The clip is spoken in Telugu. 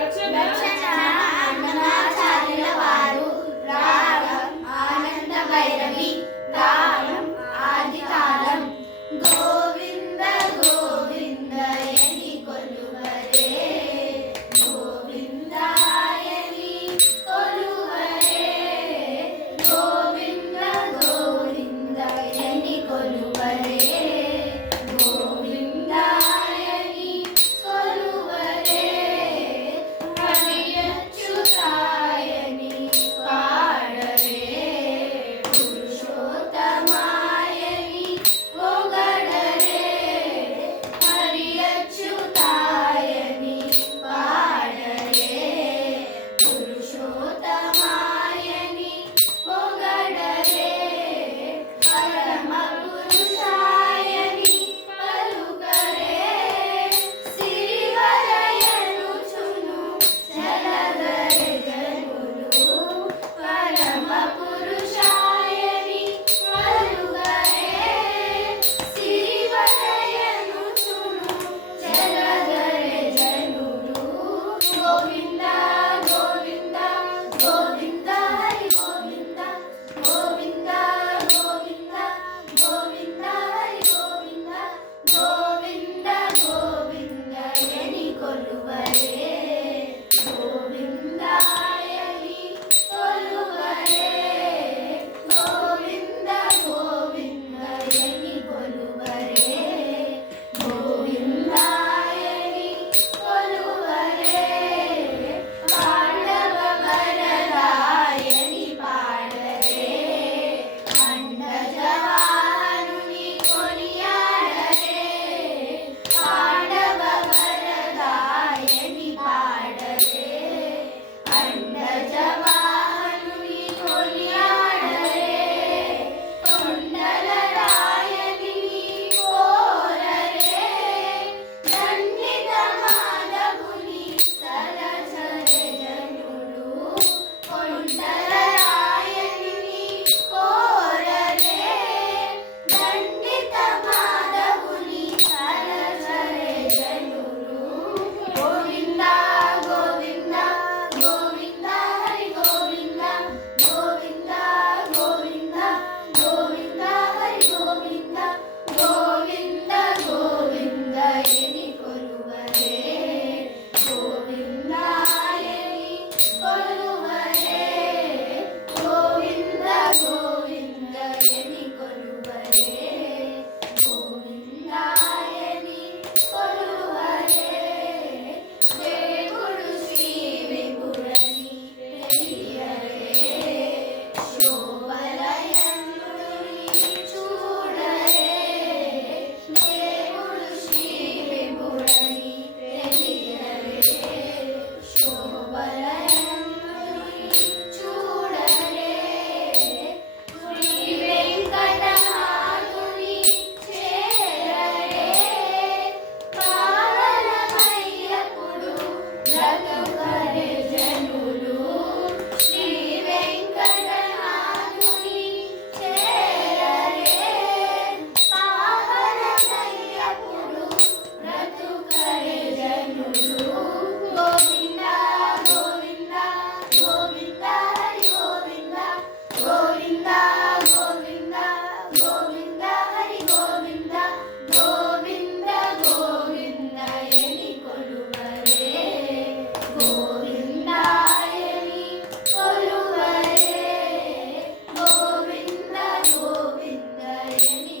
రక్షణ అన్నమాచార్యుల వారు రాగం ఆనంద భైరవి తాళం ఆది తాళం గోవింద గోవిందయని కొలువరే గోవిందాయని కొలువరే గోవింద గోవిందయని కొలువరే గోవిందాయని కొలువరే హరి అచ్యుతాయని పాడరే పురుషోత్తమాయని పొగడరే హరి అచ్యుతాయని పాడరే పురుషోత్తమాయని పొగడరే పరమ పురుషాయని పలుకరే సిరివరయనుచును జలధరే జనులు పరమ పురుషాయని పలుకరే సిరివరయనుచును జలధరే జనులు గోవింద గోవింద గోవింద హరి గోవింద గోవింద గోవింద గోవింద హరి గోవింద గోవింద గోవిందయని కొలువరే గోవిందాయని కొలువరే గోవింద గోవిందయని కొలువరే గోవిందాయని కొలువరే పాండవ వరదాయని పాడరే అండజవాహనుని కొనియాడరే పాండవ వరదాయని పాడరే అండజవాహనుని కొనియాడరే కొండలరాయని కోరరే దండిత మాధవుని తలచరే జనులు కొండలరాయని కోరరే దండిత మాధవుని తలచరే జనులు గోవింద గోవింద గోవింద హరి గోవింద గోవింద గోవింద గోవింద హరి గోవింద గోవింద గోవిందయని కొలువరే గోవిందాయని కొలువరే గోవింద గోవిందయని కొలువరే గోవిందాయని కొలువరే దేవుడు శ్రీ విభుడని తెలియరే శోభలయందుని చూడరే దేవుడు శ్రీ విభుడని తెలియరే శోభలయందుని చూడరే శ్రీ వెంకటనాథుని చేరరే పావనమయ్యప్పుడు బ్రతుకరే జనులు శ్రీ వెంకటనాథుని చేరరే పావనమయ్యప్పుడు బ్రతుకరే జనులు గోవింద గోవింద గోవింద హరి గోవింద గోవింద గోవింద గోవింద హరి గోవింద గోవింద గోవిందయని కొలువరే గోవిందాయని కొలువరే గోవింద గోవిందయని